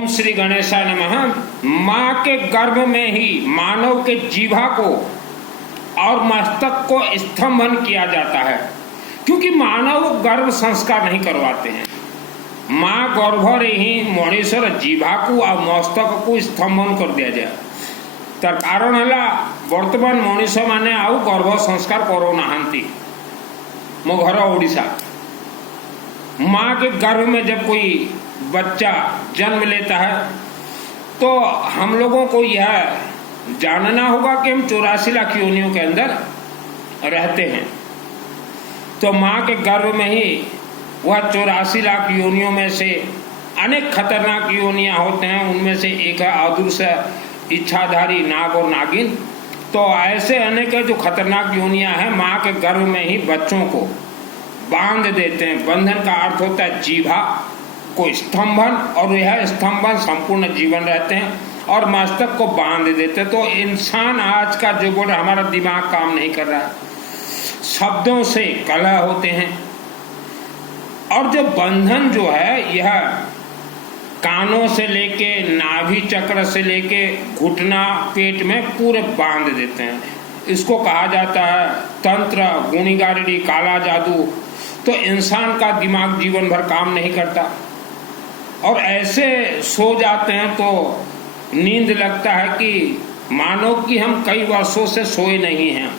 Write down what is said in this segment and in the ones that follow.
ओम श्री गणेशाय नमः। माँ के गर्भ में ही मानव के जीवा को और मस्तक को स्तंभन किया जाता है, क्योंकि मानव गर्भ संस्कार नहीं करवाते हैं। माँ गर्भरे ही मनुष्यर जीवा को और मस्तक को स्तंभन कर दिया जाए। तार कारण है वर्तमान मनुष्य माने आउ गर्भ संस्कार करो नहांती। मो घर ओडिशा। माँ के गर्भ में जब कोई बच्चा जन्म लेता है तो हम लोगों को यह जानना होगा कि हम 84 लाख योनियों के अंदर रहते हैं। तो माँ के गर्भ में ही वह 84 लाख योनियों में से अनेक खतरनाक योनियां होते हैं। उनमें से एक है अदृश्य इच्छाधारी नाग और नागिन। तो ऐसे अनेक जो खतरनाक योनियां हैं, माँ के गर्भ में ही बच्चों को बांध देते हैं। बंधन का अर्थ होता है जीवा को स्तंभन, और यह स्तंभन संपूर्ण जीवन रहते हैं और मस्तक को बांध देते हैं। तो इंसान आज का जो बोल हमारा दिमाग काम नहीं कर रहा है, शब्दों से कलह होते हैं। और जो बंधन जो है यह कानों से लेके नाभि चक्र से लेके घुटना पेट में पूरे बांध देते हैं। इसको कहा जाता है तंत्र, गुणिगारेडी, काला जादू। तो इंसान का दिमाग जीवन भर काम नहीं करता और ऐसे सो जाते हैं तो नींद लगता है कि मानो कि हम कई वर्षों से सोए नहीं हैं।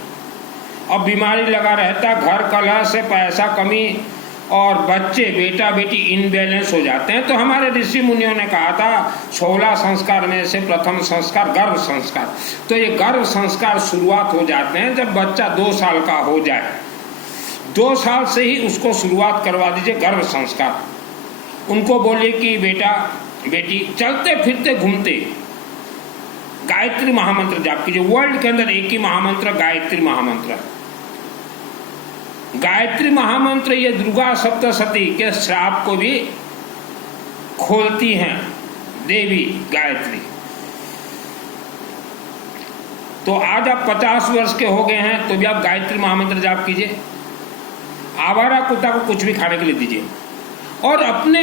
और बीमारी लगा रहता, घर कलह से पैसा कमी और बच्चे बेटा बेटी इनबैलेंस हो जाते हैं। तो हमारे ऋषि मुनियों ने कहा था 16 संस्कार में से प्रथम संस्कार गर्भ संस्कार। तो ये गर्भ संस्कार शुरुआत हो जाते हैं जब बच्चा 2 साल का हो जाए। 2 साल से ही उसको शुरुआत करवा दीजिए गर्भ संस्कार। उनको बोलिए कि बेटा बेटी चलते फिरते घूमते गायत्री महामंत्र जाप कीजिए। वर्ल्ड के अंदर एक ही महामंत्र गायत्री महामंत्र। गायत्री महामंत्र ये दुर्गा सप्तशती के श्राप को भी खोलती हैं देवी गायत्री। तो आज आप 50 वर्ष के हो गए हैं तो भी आप गायत्री महामंत्र जाप कीजिए। आवारा कुत्ता को कुछ भी खाने के लिए दीजिए और अपने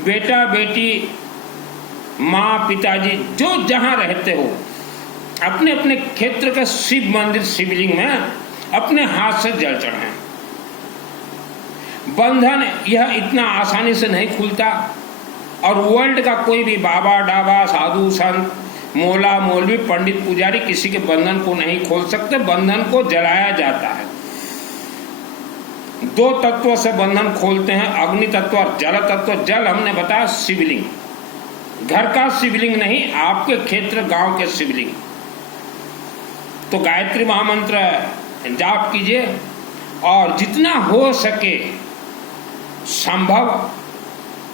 बेटा बेटी माँ पिताजी जो जहां रहते हो अपने अपने क्षेत्र के शिव मंदिर शिवलिंग में अपने हाथ से जल चढ़ाएं। बंधन यह इतना आसानी से नहीं खुलता और वर्ल्ड का कोई भी बाबा डाबा साधु संत मोला मौलवी पंडित पुजारी किसी के बंधन को नहीं खोल सकते। बंधन को जलाया जाता है। 2 तत्वों से बंधन खोलते हैं, अग्नि तत्व और जल तत्व। जल हमने बताया शिवलिंग, घर का शिवलिंग नहीं, आपके क्षेत्र गांव के शिवलिंग। तो गायत्री महामंत्र जाप कीजिए और जितना हो सके संभव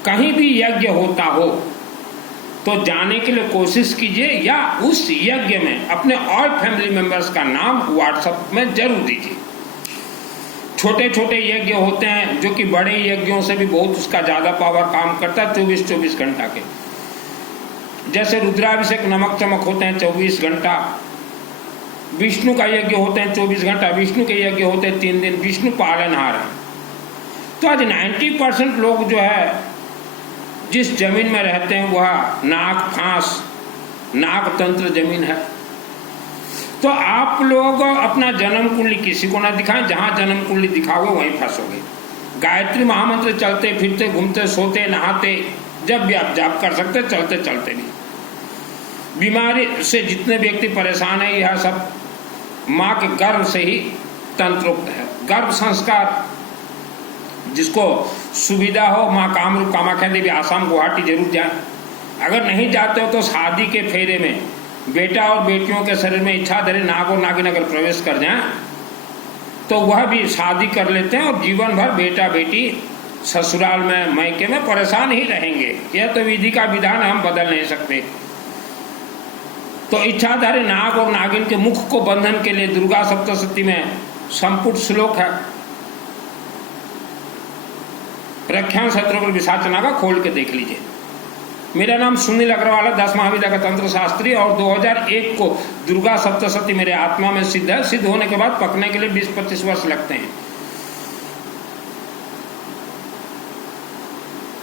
कहीं भी यज्ञ होता हो तो जाने के लिए कोशिश कीजिए या उस यज्ञ में अपने और फैमिली मेंबर्स का नाम व्हाट्सएप में जरूर दीजिए। छोटे छोटे यज्ञ होते हैं जो कि बड़े यज्ञों से भी बहुत उसका ज्यादा पावर काम करता है 24-24 घंटा के। जैसे रुद्राभिषेक नमक चमक होते हैं 24 घंटा, विष्णु का यज्ञ होते हैं 24 घंटा, विष्णु के यज्ञ होते हैं 3 दिन। विष्णु पालनहार है। तो आज 90% लोग जो है जिस जमीन में रहते हैं वह नाग फांस नाग तंत्र जमीन है। तो आप लोग अपना जन्म कुंडली किसी को ना दिखाएं। जहां जन्म कुंडली दिखाओगे वहीं फंसोगे। गायत्री महामंत्र चलते फिरते घूमते सोते नहाते जब भी आप जाप कर सकते, चलते चलते भी। बीमारी से जितने व्यक्ति परेशान है यह सब माँ के गर्भ से ही तंत्रोक्त है। गर्भ संस्कार जिसको सुविधा हो, माँ कामरूप कामाख्या देवी आसाम गुवाहाटी जरूर जाए। अगर नहीं जाते हो तो शादी के फेरे में बेटा और बेटियों के शरीर में इच्छाधारी नाग और नागिन अगर प्रवेश कर जाए तो वह भी शादी कर लेते हैं और जीवन भर बेटा बेटी ससुराल में मैके में परेशान ही रहेंगे। यह तो विधि का विधान हम बदल नहीं सकते। तो इच्छाधारी नाग और नागिन के मुख को बंधन के लिए दुर्गा सप्तशती में संपुट श्लोक है। प्रख्यान सत्रों पर विशाचना का खोल के देख लीजिए। मेरा नाम सुनील अग्रवाल है, 10 महाविद्या का तंत्र शास्त्री, और 2001 को दुर्गा सप्तशती मेरे आत्मा में सिद्ध है। सिद्ध होने के बाद पकने के लिए 20-25 वर्ष लगते हैं।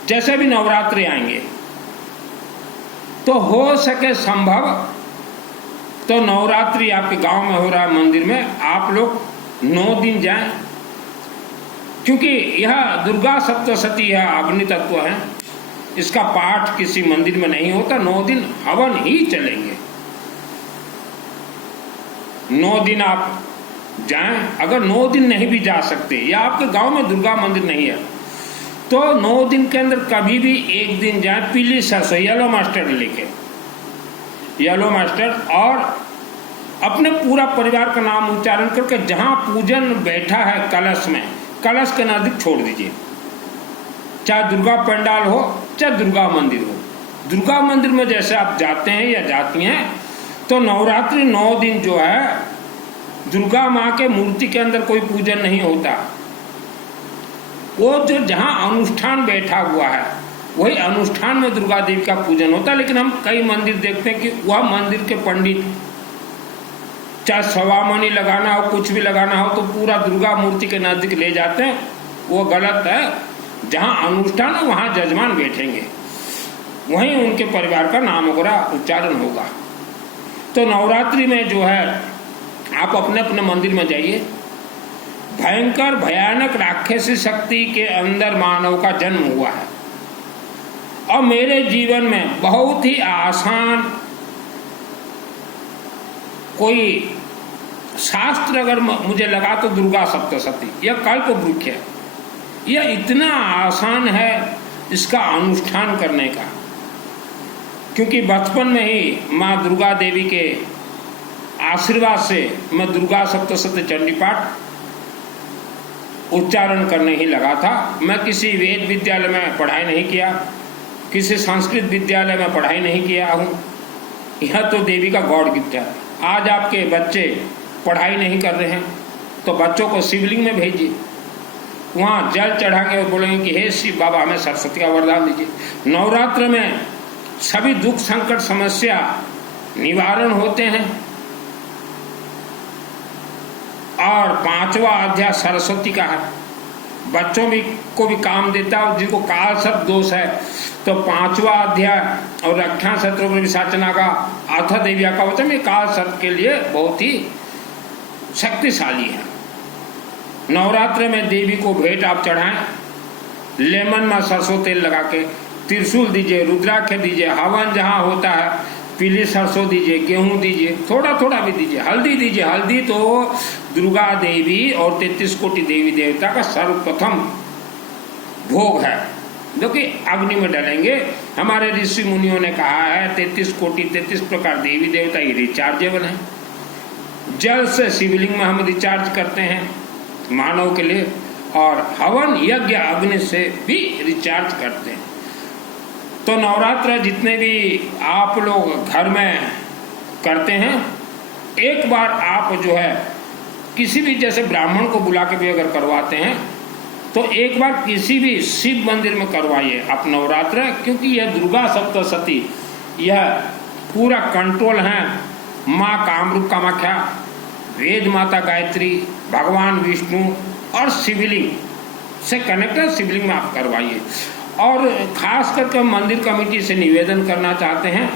जैसे भी नवरात्रि आएंगे तो हो सके संभव तो नवरात्रि आपके गांव में हो रहा है मंदिर में, आप लोग 9 दिन जाएं, क्योंकि यह दुर्गा सप्तशती है, अग्नि तत्व है, इसका पाठ किसी मंदिर में नहीं होता। 9 दिन हवन ही चलेंगे। 9 दिन आप जाएं। अगर 9 दिन नहीं भी जा सकते या आपके गांव में दुर्गा मंदिर नहीं है तो 9 दिन के अंदर कभी भी एक दिन जाएं, पीली सरसों येलो मस्टर्ड लेके, येलो मस्टर्ड, और अपने पूरा परिवार का नाम उच्चारण करके जहां पूजन बैठा है कलश में, कलश के नजदीक छोड़ दीजिए। चाहे दुर्गा पंडाल हो चाहे दुर्गा मंदिर हो। दुर्गा मंदिर में जैसे आप जाते हैं या जाती हैं तो नवरात्रि 9 दिन जो है दुर्गा माँ के मूर्ति के अंदर कोई पूजन नहीं होता। वो जो जहाँ अनुष्ठान बैठा हुआ है वही अनुष्ठान में दुर्गा देवी का पूजन होता है। लेकिन हम कई मंदिर देखते हैं कि वह मंदिर के पंडित चाहे सवामणि लगाना हो, कुछ भी लगाना हो, तो पूरा दुर्गा मूर्ति के नजदीक ले जाते हैं। वो गलत है। जहाँ अनुष्ठान है वहाँ जजमान बैठेंगे, वहीं उनके परिवार का नाम वगैरह उच्चारण होगा। तो नवरात्रि में जो है आप अपने अपने मंदिर में जाइए। भयंकर भयानक राक्षसी शक्ति के अंदर मानव का जन्म हुआ है और मेरे जीवन में बहुत ही आसान कोई शास्त्र अगर मुझे लगा तो दुर्गा सप्तशती, यह कल्प वृक्ष है। यह इतना आसान है इसका अनुष्ठान करने का, क्योंकि बचपन में ही माँ दुर्गा देवी के आशीर्वाद से मैं दुर्गा सप्तशती चंडी पाठ उच्चारण करने ही लगा था। मैं किसी वेद विद्यालय में पढ़ाई नहीं किया, किसी संस्कृत विद्यालय में पढ़ाई नहीं किया हूँ। यह तो देवी का गॉड गिफ्ट है। आज आपके बच्चे पढ़ाई नहीं कर रहे हैं तो बच्चों को शिवलिंग में भेजिए, वहाँ जल चढ़ाएंगे और बोलेंगे कि हे शिव बाबा हमें सरस्वती का वरदान दीजिए। नवरात्र में सभी दुख संकट समस्या निवारण होते हैं और 5वां अध्याय सरस्वती का है। बच्चों भी को भी काम देता है। जिनको काल सर्प दोष है तो 5वां अध्याय और रक्षा शत्रु विसाचना का अथ देविया का वचन में काल सर्प के लिए बहुत ही शक्तिशाली है। नवरात्र में देवी को भेंट आप चढ़ाएं, लेमन में सरसों तेल लगा के, त्रिशूल दीजिए, रुद्राक्ष दीजिए, हवन जहाँ होता है पीली सरसों दीजिए, गेहूं दीजिए, थोड़ा थोड़ा भी दीजिए, हल्दी दीजिए। हल्दी तो दुर्गा देवी और 33 कोटि देवी देवता का सर्वप्रथम भोग है जो कि अग्नि में डालेंगे। हमारे ऋषि मुनियों ने कहा है 33 कोटि 33 प्रकार देवी देवता ही रिचार्जेबल है। जल से शिवलिंग में हम रिचार्ज करते हैं मानव के लिए, और हवन यज्ञ अग्नि से भी रिचार्ज करते हैं। तो नवरात्र जितने भी आप लोग घर में करते हैं, एक बार आप जो है किसी भी जैसे ब्राह्मण को बुला के भी अगर करवाते हैं तो एक बार किसी भी शिव मंदिर में करवाइए आप नवरात्र, क्योंकि यह दुर्गा सप्तशती यह पूरा कंट्रोल है। माँ कामरूप कामाख्या, वेद माता गायत्री, भगवान विष्णु और शिवलिंग से कनेक्टेड शिवलिंग में आप करवाइए। और खास करके मंदिर कमेटी से निवेदन करना चाहते हैं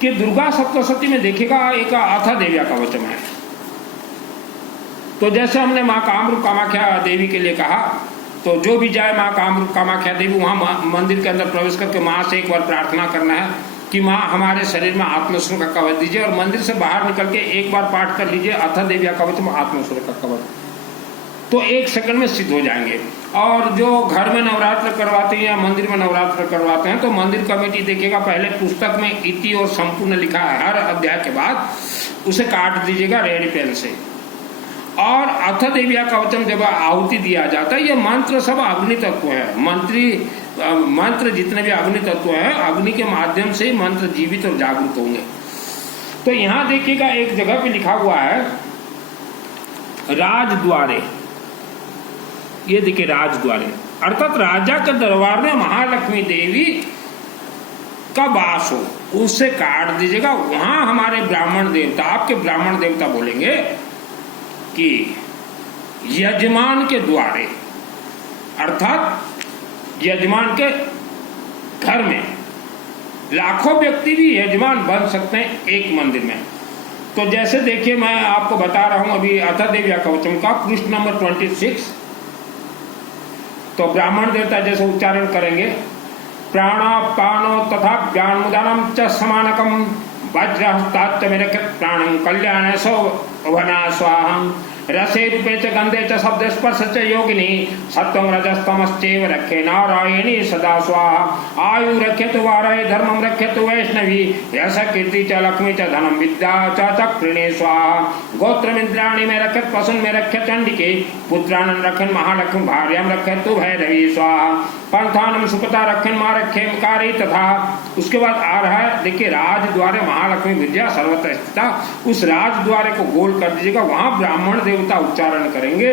कि दुर्गा सप्तशती में देखिएगा एक अथा देविया का वचन है। तो जैसे हमने माँ कामरूप कामाख्या देवी के लिए कहा, तो जो भी जाए माँ कामरूप कामाख्या देवी वहाँ मंदिर के अंदर प्रवेश करके माँ से एक बार प्रार्थना करना है कि माँ हमारे शरीर में आत्मस्वर का कवच दीजिए, और मंदिर से बाहर निकल के एक बार पाठ कर लीजिए अथा देविया कवच में आत्मस्वर का कवच, तो 1 सेकंड में सिद्ध हो जाएंगे। और जो घर में नवरात्र करवाते हैं या मंदिर में नवरात्र करवाते हैं तो मंदिर कमेटी देखिएगा पहले पुस्तक में इति और संपूर्ण लिखा है, हर अध्याय के बाद उसे काट दीजिएगा रेड पेन से। और अथ देविया का वचन जब आहुति दिया जाता है, ये मंत्र सब अग्नि तत्व है। मंत्र जितने भी अग्नि तत्व है, अग्नि के माध्यम से मंत्र जीवित और जागृत होंगे। तो यहाँ देखिएगा एक जगह पे लिखा हुआ है राजद्वारे, ये देखिए राजद्वारे अर्थात राजा के दरबार में महालक्ष्मी देवी का वास हो, उससे काट दीजिएगा। वहां हमारे ब्राह्मण देवता, आपके ब्राह्मण देवता बोलेंगे कि यजमान के द्वारे, अर्थात यजमान के घर में लाखों व्यक्ति भी यजमान बन सकते हैं एक मंदिर में। तो जैसे देखिए, मैं आपको बता रहा हूं अभी अथ देव्या कवचम का पृष्ठ नंबर 26। तो ब्राह्मण देवता जैसे उच्चारण करेंगे, प्राणापानो तथा व्यानुदानम च समानकम वज्रहस्ताच्च मेरखत प्राणं कल्याण सौवना स्वाहं रसे रूपे च गंधे च शब्द स्पर्श च योगिनी सत्वं रजस्तमश्चैव रखे नारायणी सदा स्वाहा आयु रखे तो वाराय धर्मं रखे तो वैष्णवी यश कीर्ति च लक्ष्मी च धनम विद्या च चक्रिणे स्वाहा गोत्र इंद्राणी में रखे पशुन में रखे चंडिके पुत्रानन रखन महालक्ष्मी भार्याम रखे तो भैरवी स्वाहा पंथानम सुपता रखन मां रखे कारी तथा। उसके बाद आ रहा है, देखिए, राज द्वारे महालक्ष्मी विद्या सर्वत्र स्थिता। उस राज द्वारे को गोल कर दीजिएगा, वहां ब्राह्मण देवता उच्चारण करेंगे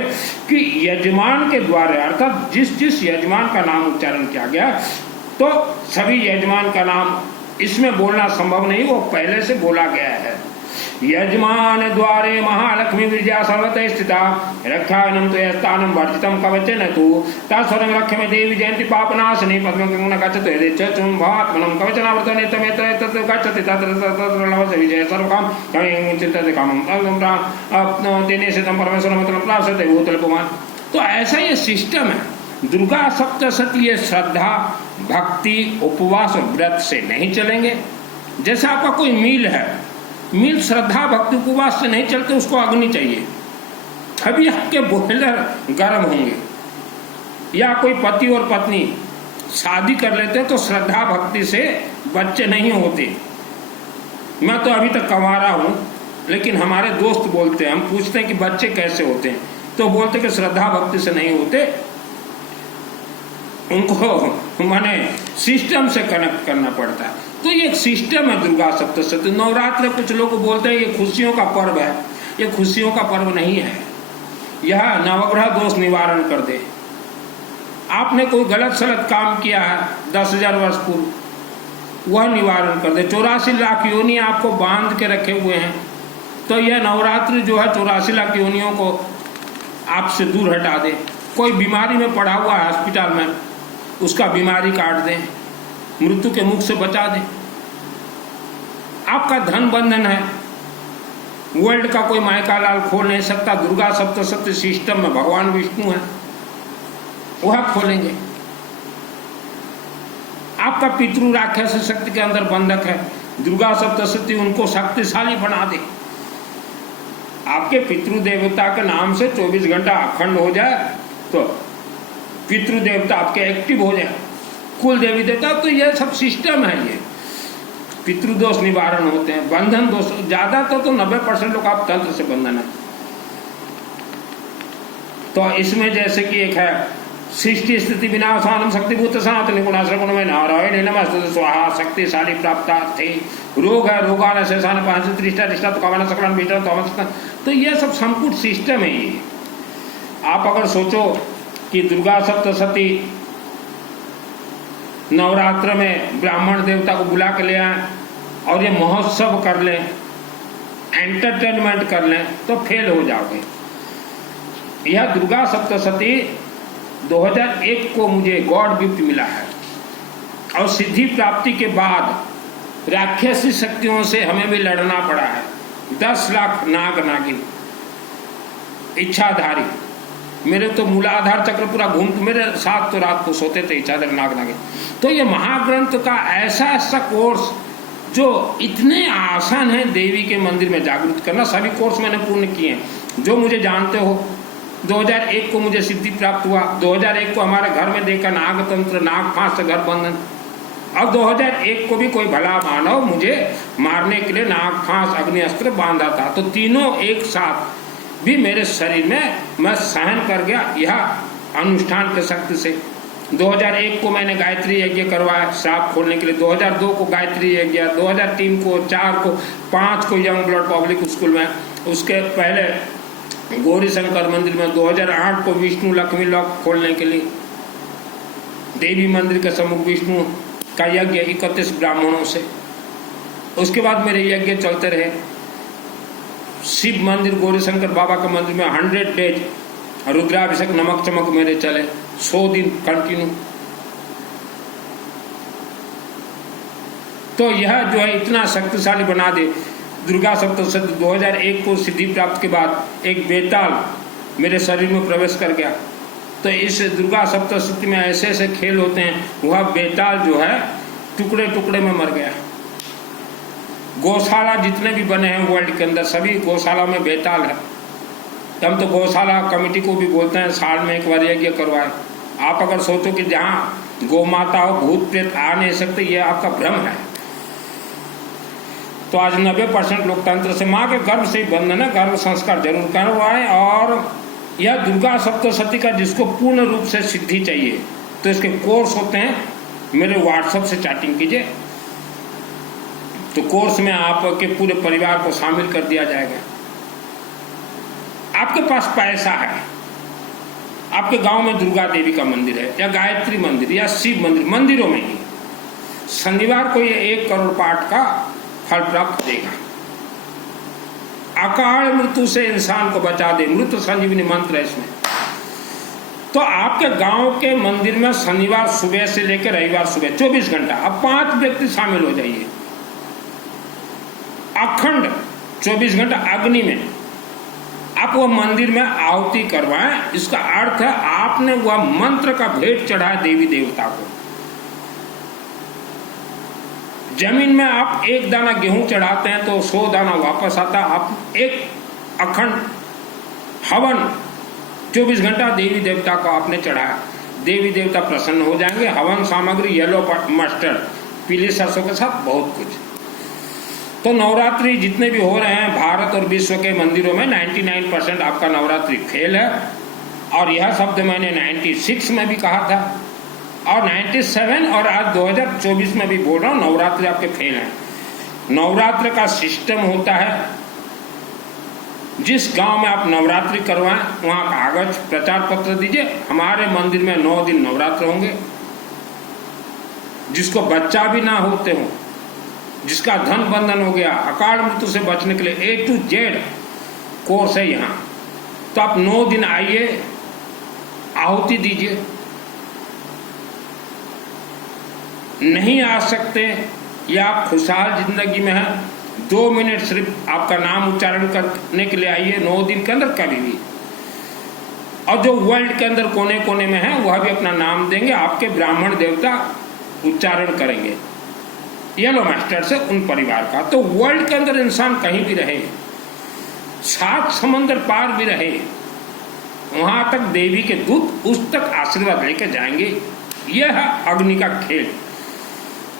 कि यजमान के द्वारे, अर्थात जिस जिस यजमान का नाम उच्चारण किया गया, तो सभी यजमान का नाम इसमें बोलना संभव नहीं, वो पहले से बोला गया है। यजमान द्वारे महालक्ष्मी विद्या सर्वतः स्थिता रक्षायनम तो यस्तानम वर्जितम कवचेन तु तस्वरं रक्ष्य में देवी जयंती पापनाशनी पद्मं न गच्छति यदि चम भात्मनं कवचनावर्तने तमेत तत् गच्छति तत्र तत्र लभते विजय सर्वकाम कहीं चिंतते कामं तम दिने से तम परमेश्वरं मतलब प्राप्त भूतलपुमान। तो ऐसा ये सिस्टम है। दुर्गा सप्तशती ये श्रद्धा भक्ति उपवास और व्रत से नहीं चलेंगे। जैसे आपका कोई मील है, मील श्रद्धा भक्ति उपवास से नहीं चलते, उसको अग्नि चाहिए, तभी आपके बॉयलर गर्म होंगे। या कोई पति और पत्नी शादी कर लेते हैं तो श्रद्धा भक्ति से बच्चे नहीं होते। मैं तो अभी तक कंवारा हूं, लेकिन हमारे दोस्त बोलते हैं, हम पूछते हैं कि बच्चे कैसे होते हैं, तो बोलते कि श्रद्धा भक्ति से नहीं होते, उनको माने सिस्टम से कनेक्ट करना पड़ता है। तो ये एक सिस्टम है दुर्गा सप्तशती। नवरात्र कुछ लोग बोलते हैं ये खुशियों का पर्व है, ये खुशियों का पर्व नहीं है। यह नवग्रह दोष निवारण कर दे। आपने कोई गलत सलत काम किया है 10,000 वर्ष पूर्व, वह निवारण कर दे। 84 लाख योनि आपको बांध के रखे हुए हैं, तो यह नवरात्रि जो है 84 लाख योनियों को आपसे दूर हटा दे। कोई बीमारी में पड़ा हुआ है हॉस्पिटल में, उसका बीमारी काट दें, मृत्यु के मुख से बचा दें। आपका धन बंधन है, वर्ल्ड का कोई मायका लाल खोल नहीं सकता। दुर्गा सप्तशती सिस्टम में भगवान विष्णु है, वह खोलेंगे। आपका पितृ राक्षस शक्ति के अंदर बंधक है, दुर्गा सप्तशती उनको शक्तिशाली बना दे। आपके पितृ देवता के नाम से 24 घंटा अखंड हो जाए तो पितृ देवता आपके एक्टिव हो जाए, कुल देवी देवता। तो यह सब सिस्टम है। ये पितृदोष निवारण होते हैं, बंधन दोष ज्यादातर तो 90% लोग आप तंत्र से बंधन है। तो इसमें जैसे कि एक है सृष्टि स्थिति विनाशानम शक्तिभूत सनातन गुणाश्रवण में नारायण नमस्ते स्वाहा शक्तिशाली प्राप्त थे। रोग है रोगान शेषान पांच त्रिष्ठा त्रिष्ठा तो कवन सकलन भीतर तो यह सब संपूर्ण सिस्टम है। ये आप अगर सोचो कि दुर्गा सप्तशती नवरात्र में ब्राह्मण देवता को बुला के ले आए और ये महोत्सव कर लें, एंटरटेनमेंट कर लें, तो फेल हो जाओगे। यह दुर्गा सप्तशती 2001 को मुझे गॉड गिफ्ट मिला है और सिद्धि प्राप्ति के बाद राक्षसी शक्तियों से हमें भी लड़ना पड़ा है। 10 लाख नाग नागिन इच्छाधारी, मेरे तो मूलाधार चक्र पूरा घूम, मेरे साथ तो रात को सोते थे इच्छाधारी नाग नागिन। तो ये महाग्रंथ का ऐसा कोर्स जो इतने आसान है देवी के मंदिर में जागृत करना, सभी कोर्स मैंने पूर्ण किए हैं। जो मुझे जानते हो, 2001 को मुझे सिद्धि प्राप्त हुआ, 2001 को हमारे घर में देखा नाग तंत्र, नाग फांस से घर बंधन। अब 2001 को भी कोई भला मानव मुझे मारने के लिए नाग फांस अग्नि अस्त्र बांधा था, तो तीनों एक साथ भी मेरे शरीर में मैं सहन कर गया यह अनुष्ठान के शक्ति से। 2001 को मैंने गायत्री यज्ञ करवाया श्राप खोलने के लिए, 2002 को गायत्री यज्ञ, 2003 को, 4 को, 5 को यंग ब्लड पब्लिक स्कूल में, उसके पहले गौरी शंकर मंदिर में, 2008 को विष्णु लक्ष्मी लॉक खोलने के लिए देवी मंदिर के सम्मुख विष्णु का यज्ञ 31 ब्राह्मणों से। उसके बाद मेरे यज्ञ चलते रहे। शिव मंदिर गौरी शंकर बाबा के मंदिर में 100 डेज रुद्राभिषेक नमक चमक मेरे चले, 100 दिन कंटिन्यू। तो यह जो है इतना शक्तिशाली बना दे। दुर्गा सप्तशती 2001 को सिद्धि प्राप्त के बाद एक बेताल मेरे शरीर में प्रवेश कर गया। तो इस दुर्गा सप्तशती में ऐसे ऐसे खेल होते हैं, वह बेताल जो है टुकड़े टुकड़े में मर गया। गौशाला जितने भी बने हैं वर्ल्ड के अंदर, सभी गौशाला में बेताल है। हम तो गौशाला कमेटी को भी बोलते हैं साल में एक बार यज्ञ करवाए। आप अगर सोचो कि जहाँ गौ माता हो भूत प्रेत आ नहीं सकते, ये आपका भ्रम है। तो आज 90% लोकतंत्र से माँ के गर्भ से ही बंधन है, गर्भ संस्कार जरूर करवाएं। और यह दुर्गा सप्तशती का जिसको पूर्ण रूप से सिद्धि चाहिए तो इसके कोर्स होते हैं, मेरे व्हाट्सएप से चैटिंग कीजिए, तो कोर्स में आपके पूरे परिवार को शामिल कर दिया जाएगा। आपके पास पैसा है, आपके गांव में दुर्गा देवी का मंदिर है या गायत्री मंदिर या शिव मंदिर, मंदिरों में ही शनिवार को ये 1 करोड़ पाठ का फल प्राप्त देगा। अकाल मृत्यु से इंसान को बचा दे, मृत संजीवनी मंत्र है इसमें। तो आपके गांव के मंदिर में शनिवार सुबह से लेकर रविवार सुबह 24 घंटा, अब 5 व्यक्ति शामिल हो जाइए। अखंड 24 घंटा अग्नि में आप वह मंदिर में आहुति करवाएं। इसका अर्थ है आपने वह मंत्र का भेंट चढ़ाया देवी देवता को। जमीन में आप 1 दाना गेहूं चढ़ाते हैं तो 100 दाना वापस आता। आप एक अखंड हवन 24 घंटा देवी देवता को आपने चढ़ाया, देवी देवता प्रसन्न हो जाएंगे। हवन सामग्री येलो मस्टर्ड, पीली सरसों के साथ बहुत कुछ। तो नवरात्रि जितने भी हो रहे हैं भारत और विश्व के मंदिरों में 99% आपका नवरात्रि फेल है। और यह शब्द मैंने 96 में भी कहा था और 97 और आज 2024 में भी बोल रहा हूँ, नवरात्रि आपके फेल हैं। नवरात्र का सिस्टम होता है, जिस गांव में आप नवरात्रि करवाएं वहां कागज प्रचार पत्र दीजिए, हमारे मंदिर में 9 दिन नवरात्र होंगे। जिसको बच्चा भी ना होते हो, जिसका धन बंधन हो गया, अकाल मृत्यु से बचने के लिए A to Z कोर्स है यहाँ। तो आप 9 दिन आइए, आहुति दीजिए। नहीं आ सकते या आप खुशहाल जिंदगी में हैं, 2 मिनट सिर्फ आपका नाम उच्चारण करने के लिए आइए 9 दिन के अंदर कभी भी। और जो वर्ल्ड के अंदर कोने कोने में है वह भी अपना नाम देंगे, आपके ब्राह्मण देवता उच्चारण करेंगे येलो मास्टर से उन परिवार का। तो वर्ल्ड के अंदर इंसान कहीं भी रहे, 7 समंदर पार भी रहे, वहां तक देवी के दूत उस तक आशीर्वाद लेकर जाएंगे। यह है अग्नि का खेल।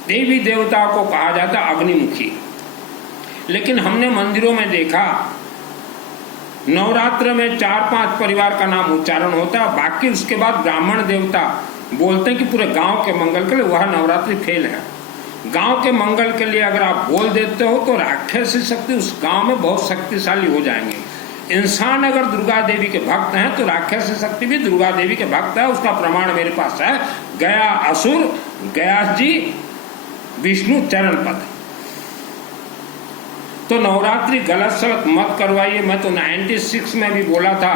देवी देवता को कहा जाता अग्निमुखी। लेकिन हमने मंदिरों में देखा नवरात्र में 4-5 परिवार का नाम उच्चारण होता है, बाकी उसके बाद ब्राह्मण देवता बोलते हैं कि पूरे गांव के मंगल के लिए, वह नवरात्रि फेल है। गांव के मंगल के लिए अगर आप बोल देते हो तो राक्षसी शक्ति उस गांव में बहुत शक्तिशाली हो जाएंगे। इंसान अगर दुर्गा देवी के भक्त हैं तो राक्षसी शक्ति भी दुर्गा देवी के भक्त है। उसका प्रमाण मेरे पास है, गया असुर, गयास जी, विष्णु चरण पद। तो नवरात्रि गलत सलत मत करवाइए। मैं तो 96 में भी बोला था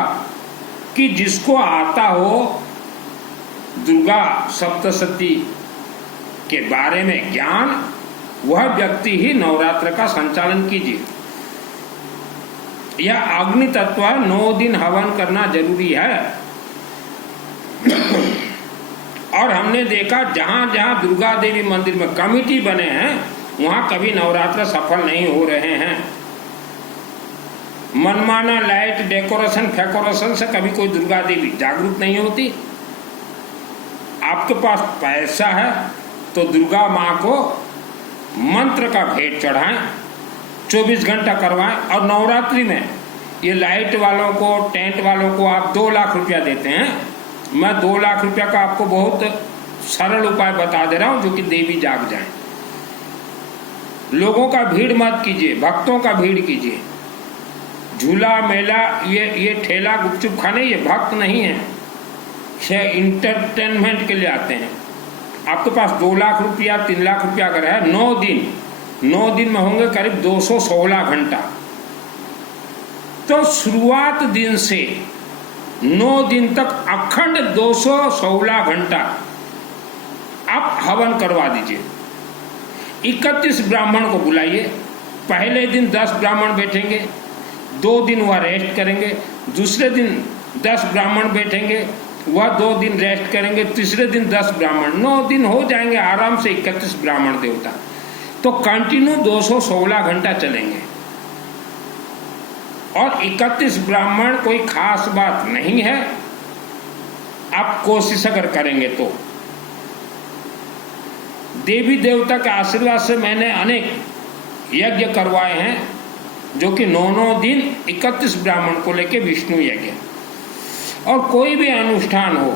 कि जिसको आता हो दुर्गा सप्तशती के बारे में ज्ञान, वह व्यक्ति ही नवरात्र का संचालन कीजिए। यह अग्नि तत्व 9 दिन हवन करना जरूरी है। और हमने देखा जहां जहां दुर्गा देवी मंदिर में कमेटी बने हैं वहां कभी नवरात्र सफल नहीं हो रहे हैं। मनमाना लाइट डेकोरेशन फेकोरेशन से कभी कोई दुर्गा देवी जागरूक नहीं होती। आपके पास पैसा है तो दुर्गा माँ को मंत्र का भेंट चढ़ाएं, 24 घंटा करवाएं। और नवरात्रि में ये लाइट वालों को, टेंट वालों को आप 2 लाख रुपया देते हैं। मैं 2 लाख रुपया का आपको बहुत सरल उपाय बता दे रहा हूं जो कि देवी जाग जाए। लोगों का भीड़ मत कीजिए, भक्तों का भीड़ कीजिए। झूला मेला ये ठेला गुपचुप खाने ये भक्त नहीं है, ये इंटरटेनमेंट के लिए आते हैं। आपके पास 2 लाख रुपया 3 लाख रुपया अगर है, 9 दिन में होंगे करीब 216 घंटा। तो शुरुआत दिन से 9 दिन तक अखंड 216 घंटा आप हवन करवा दीजिए। 31 ब्राह्मण को बुलाइए। पहले दिन 10 ब्राह्मण बैठेंगे, 2 दिन वह रेस्ट करेंगे, दूसरे दिन 10 ब्राह्मण बैठेंगे, वह 2 दिन रेस्ट करेंगे, तीसरे दिन 10 ब्राह्मण, 9 दिन हो जाएंगे आराम से 31 ब्राह्मण देवता। तो कंटिन्यू 216 घंटा चलेंगे। और 31 ब्राह्मण कोई खास बात नहीं है, आप कोशिश अगर करेंगे तो। देवी देवता के आशीर्वाद से मैंने अनेक यज्ञ करवाए हैं, जो कि 9 दिन 31 ब्राह्मण को लेके विष्णु यज्ञ। और कोई भी अनुष्ठान हो,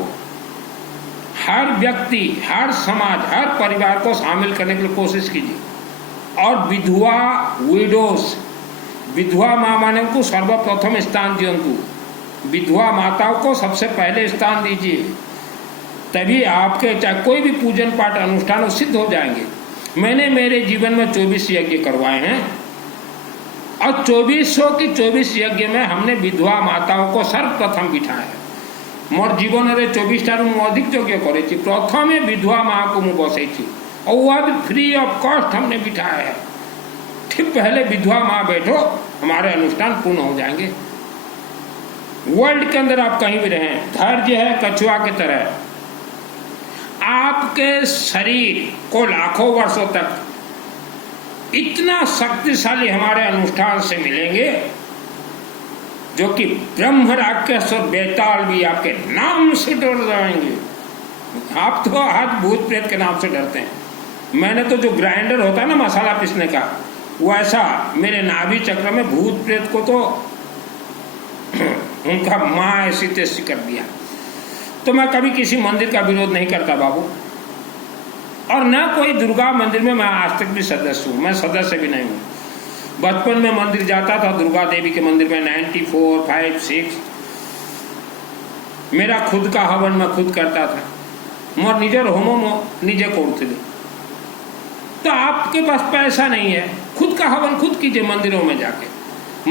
हर व्यक्ति, हर समाज, हर परिवार को शामिल करने के लिए कोशिश कीजिए। और विधवा विडोस, विधवा माँ माने को सर्वप्रथम स्थान दियंतु, विधवा माताओं को सबसे पहले स्थान दीजिए, तभी आपके चाहे कोई भी पूजन पाठ अनुष्ठान सिद्ध हो जाएंगे। मैंने मेरे जीवन में 24 यज्ञ करवाए हैं और 2400 की 24 यज्ञ में हमने विधवा माताओं को सर्वप्रथम बिठाया। मोर जीवन रे 24 टारू अधिक यज्ञ करे, प्रथमे विधवा माँ को मुझे बसई थी और वह भी फ्री ऑफ कॉस्ट हमने बिठाया है। ठीक पहले विधवा माँ बैठो, हमारे अनुष्ठान पूर्ण हो जाएंगे। वर्ल्ड के अंदर आप कहीं भी रहें, धैर्य है कछुआ की तरह। आपके शरीर को लाखों वर्षों तक इतना शक्तिशाली हमारे अनुष्ठान से मिलेंगे, जो कि ब्रह्म राक्षस और बेताल भी आपके नाम से डर जाएंगे। आप तो आज भूत प्रेत के नाम से डरते हैं। मैंने तो जो ग्राइंडर होता है ना मसाला पीसने का, वैसा मेरे नाभि चक्र में भूत प्रेत को तो उनका माँ ऐसी तैसी कर दिया। तो मैं कभी किसी मंदिर का विरोध नहीं करता बाबू, और ना कोई दुर्गा मंदिर में मैं आज तक भी सदस्य हूँ, मैं सदस्य भी नहीं हूँ। बचपन में मंदिर जाता था, दुर्गा देवी के मंदिर में 94, 5, 6 मेरा खुद का हवन मैं खुद करता था। मोर निजर होमो निजे करते थे। तो आपके पास पैसा नहीं है, खुद का हवन खुद कीजिए मंदिरों में जाके।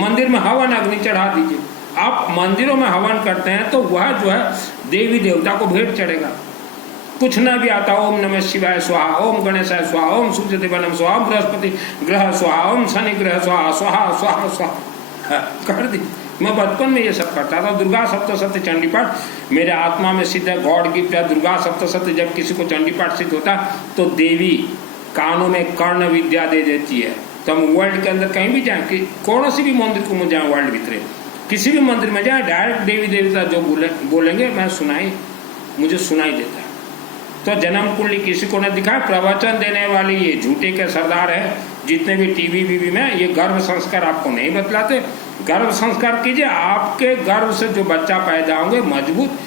मंदिर में हवन अग्नि चढ़ा दीजिए। आप मंदिरों में हवन करते हैं तो वह जो है देवी देवता को भेंट चढ़ेगा। कुछ न भी आता, ओम नमः शिवाय स्वाहा, ओम गणेशाय स्वाहा, ओम सूर्य देवानम स्वाहा, ओम बृहस्पति ग्रह स्वाहा, ओम शनि ग्रह स्वाहा, स्वाहा स्वाहा स्वाहा कर दी। मैं बचपन में ये सब करता था। दुर्गा सप्तशती चंडी पाठ मेरे आत्मा में सिद्ध है, गॉड गिफ्ट है। दुर्गा सप्तशती जब किसी को चंडी पाठ सिद्ध होता तो देवी कानों में कर्ण विद्या दे देती है। तो हम वर्ल्ड के अंदर कहीं भी जाए, कि कौन सी भी मंदिर को मुझे जाए, वर्ल्ड भीतर किसी भी मंदिर में जाए, डायरेक्ट देवी देवता जो बोलेंगे मैं मुझे सुनाई देता है। तो जन्म कुंडली किसी को न दिखाए, प्रवचन देने वाली ये झूठे के सरदार है जितने भी टीवी वीवी में, ये गर्भ संस्कार आपको नहीं बतलाते। गर्भ संस्कार कीजिए, आपके गर्भ से जो बच्चा पैदा होंगे मजबूत